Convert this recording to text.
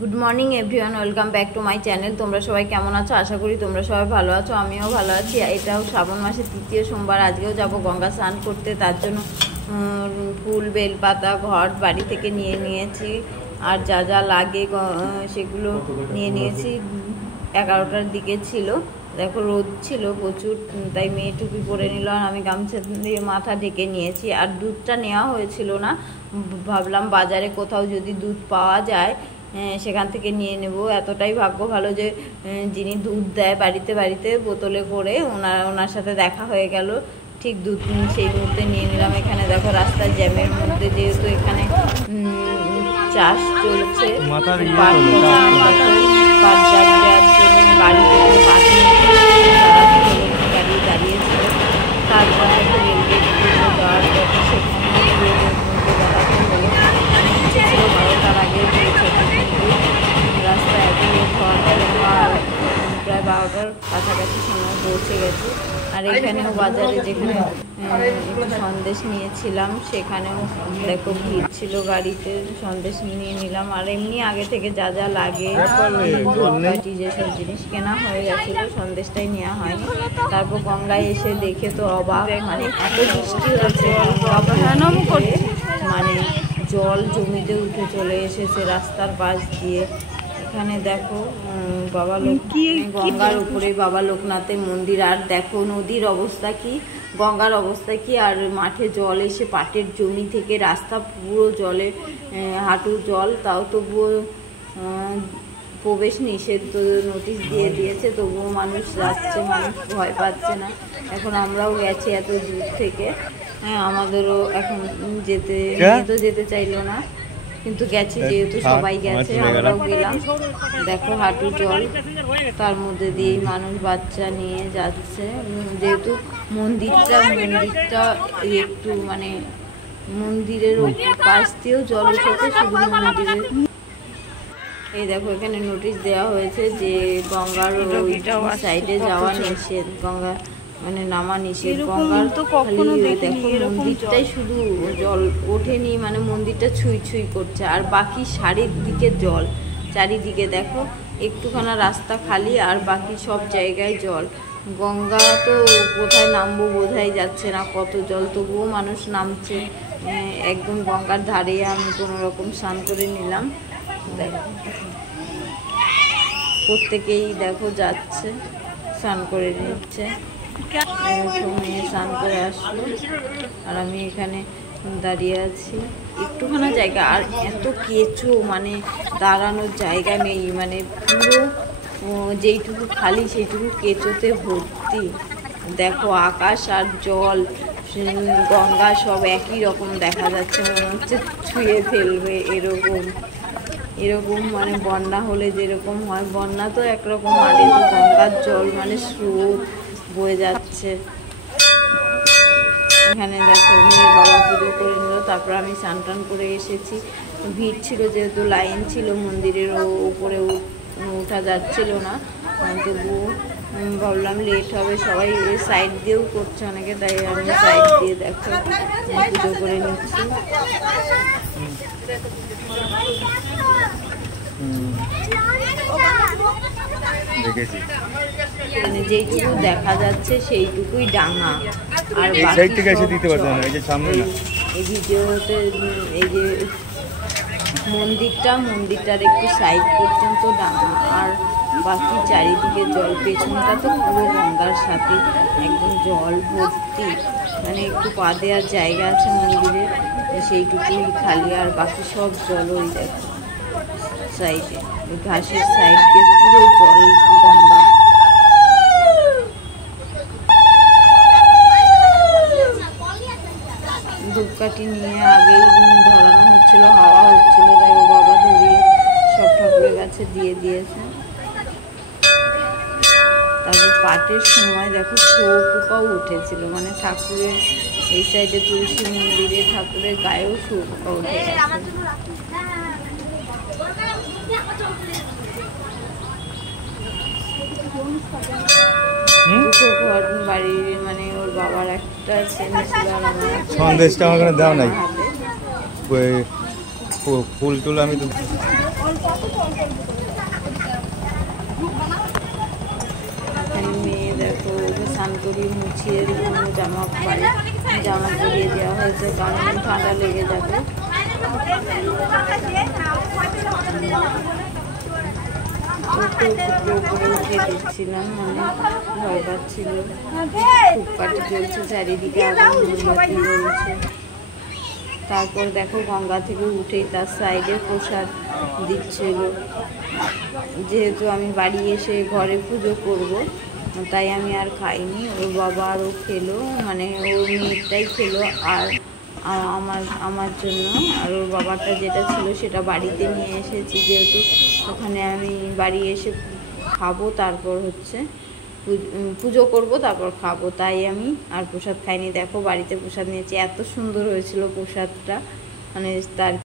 Good morning everyone, welcome back to my channel. তোমরা সবাই কেমন আছো? আশা করি তোমরা সবাই ভালো আছো, আমিও ভালো আছি। এটাও শ্রাবণ মাসের তৃতীয় সোমবার। আজকেও যাব গঙ্গা স্নান করতে, তার জন্য ফুল বেলপাতা ঘর বাড়ি থেকে নিয়ে নিয়েছি, আর যা যা লাগে সেগুলো নিয়ে নিয়েছি। 11টার দিকে ছিল, দেখো রোদ ছিল প্রচুর, তাই মেয়ে টুপি পরে নিল আর আমি গামছা দিয়ে মাথা ঢেকে নিয়েছি। আর দুধটা নেওয়া হয়েছিল না, ভাবলাম বাজারে কোথাও যদি দুধ পাওয়া যায় সেখান থেকে নিয়ে নেব। এতটাই ভাগ্য ভালো যে যিনি দুধ দেয় বাড়িতে বাড়িতে বোতলে করে, ওনার সাথে দেখা হয়ে গেল, ঠিক দুধ সেই মুহূর্তে নিয়ে নিলাম। এখানে দেখো রাস্তার জ্যামের মধ্যে, যেহেতু এখানে চাষ চলছে, পাট দেওয়ার জন্য গাড়িতে গাড়ি দাঁড়িয়েছিল। তারপরে রেলগেট যাওয়ার পথে সেখানে বেড়াতে হলো। ইচ্ছে ছিল 12টার আগে পৌঁছাতে, কিন্তু রাস্তা এত লেট হওয়ার জন্য প্রায় 12টার কাছাকাছি সময় পৌঁছে গেছে। আর এখানেও বাজারে যেখানে একটু সন্দেশ নিয়েছিলাম, সেখানেও দেখো ভিড় ছিল, গাড়িতে সন্দেশ নিয়ে নিলাম। আর এমনি আগে থেকে যা যা লাগে ধূপকাঠি যেসব জিনিস কেনা হয়ে গেছিলো, সন্দেশটাই নেওয়া হয়নি। তারপর গঙ্গায় এসে দেখে তো অবাক, মানে এত বৃষ্টি হয়েছে, মানে জল জমিতে উঠে চলে এসেছে রাস্তার পাশ দিয়ে। এখানে দেখো বাবা গঙ্গার উপরে বাবা লোকনাথের মন্দির। আর দেখো নদীর অবস্থা কি, গঙ্গার অবস্থা কি, আর মাঠে জল এসে পাটের জমি থেকে রাস্তা পুরো জলে হাঁটু জল। তাও তবুও প্রবেশ নিষেধ নোটিশ দিয়ে দিয়েছে, তবুও মানুষ যাচ্ছে, মানুষ ভয় পাচ্ছে না। এখন আমরাও গেছি এত দূর থেকে, আমাদেরও এখন যেতে চাইলো না, কিন্তু গেছি যেহেতু সবাই গেছে, আমরাও গেলাম। দেখো হাঁটু জল, তার মধ্যে দিয়েই মানুষ বাচ্চা নিয়ে যাচ্ছে। যেহেতু মন্দিরটা একটু মানে মন্দিরের পাশ দিয়েও জল উঠেছে, শুধু মন্দিরের। এই দেখো এখানে নোটিশ দেওয়া হয়েছে যে গঙ্গার সাইডে যাওয়া নিষেধ, গঙ্গা মানে নামা নিষেধ। গঙ্গার তো কখনো দেখো মন্দিরটাই শুধু জল ওঠেনি, মানে মন্দিরটা ছুঁই ছুঁই করছে, আর বাকি চারিদিকে জল। চারিদিকে দেখো একটুখানা রাস্তা খালি, আর বাকি সব জায়গায় জল। গঙ্গা তো কোথায় নামবো বোঝাই যাচ্ছে না, কত জল, তবুও মানুষ নামছে। একদম গঙ্গার ধারে আমি কোনো রকম স্নান করে নিলাম। দেখো প্রত্যেকেই দেখো যাচ্ছে, স্নান করে নিচ্ছে। মেয়ে স্নান করে আসলো, আর আমি এখানে দাঁড়িয়ে আছি। একটুখানা জায়গা, আর এত কেঁচো, মানে দাঁড়ানোর জায়গা নেই, মানে পুরো যেইটুকু খালি সেইটুকু কেঁচোতে ভর্তি। দেখো আকাশ আর জল, গঙ্গা সব একই রকম দেখা যাচ্ছে, মনে হচ্ছে ছুঁয়ে ফেলবে এরকম মানে বন্যা হলে যেরকম হয়, বন্যা তো একরকম, আর গঙ্গার জল মানে স্রোত বয়ে যাচ্ছে। এখানে দেখো মেয়ের বাবা পুজো করে নিল, তারপর আমি স্নান টান করে এসেছি। ভিড় ছিল যেহেতু, লাইন ছিল, মন্দিরের উপরে ওঠা যাচ্ছিল না, তবুও ভাবলাম লেট হবে, সবাই সাইড দিয়েও করছে অনেকে, তাই আমি সাইড দিয়ে দেখো পুজো করে নিচ্ছি। মানে যেইটুকু দেখা যাচ্ছে সেইটুকুই ডাঙা, আর এই ভিডিওতে এই যে মন্দিরটার একটু সাইড পর্যন্ত ডাঙা, আর বাকি চারিদিকে জল। পেছনটা তো পুরো গঙ্গার সাথে একদম জল ভর্তি, মানে একটু পা দেওয়ার জায়গা আছে মন্দিরে, সেইটুকুই খালি, আর বাকি সব জল। ওই দেখো সাইডে ঘাসের সাইড দিয়ে পুরো জল গঙ্গা। ধূপকাঠি নিয়ে আগেই ধরানো হচ্ছিল, হাওয়া হচ্ছিল, তাই ও বাবা ধরিয়ে সব ঠাকুরের কাছে দিয়ে দিয়েছে। তারপর পাটের সময় দেখো শুয়োপোকাও উঠেছিল, মানে ঠাকুরের এই সাইডে তুলসী মন্দিরে ঠাকুরের গায়েও শুয়োপোকা উঠে গেছে। দুটো ঘর বাড়ির, মানে ওর বাবার একটা ছেলে ছিল, আর আমার সন্দেশটা আমাকে দাও নাই, ফুল টুল আমি তো স্নান করিয়ে মুছিয়ে জামা পরিয়ে দেওয়া হয়েছে, কারণ ঠান্ডা লেগে যাবে। উপরে উঠে দিচ্ছিলাম, মানে ভয় পাচ্ছিল। ধূপকাঠি জ্বলছে চারিদিকে, আগুন মোমবাতি জ্বলছে। তারপর দেখো গঙ্গা থেকে উঠেই তার সাইডে প্রসাদ দিচ্ছিল। যেহেতু আমি বাড়ি এসে ঘরে পুজো করব, তাই আমি আর খাইনি। ওর বাবা আরও খেলো, মানে ওর মেয়েটাই খেলো, আর আমার জন্য আর ওর বাবারটা যেটা ছিল সেটা বাড়িতে নিয়ে এসেছি, যেহেতু ওখানে আমি বাড়ি এসে খাবো, তারপর হচ্ছে পুজো করব, তারপর খাবো, তাই আমি আর প্রসাদ খাইনি। দেখো বাড়িতে প্রসাদ নিয়েছি, এত সুন্দর হয়েছিল প্রসাদটা, মানে তার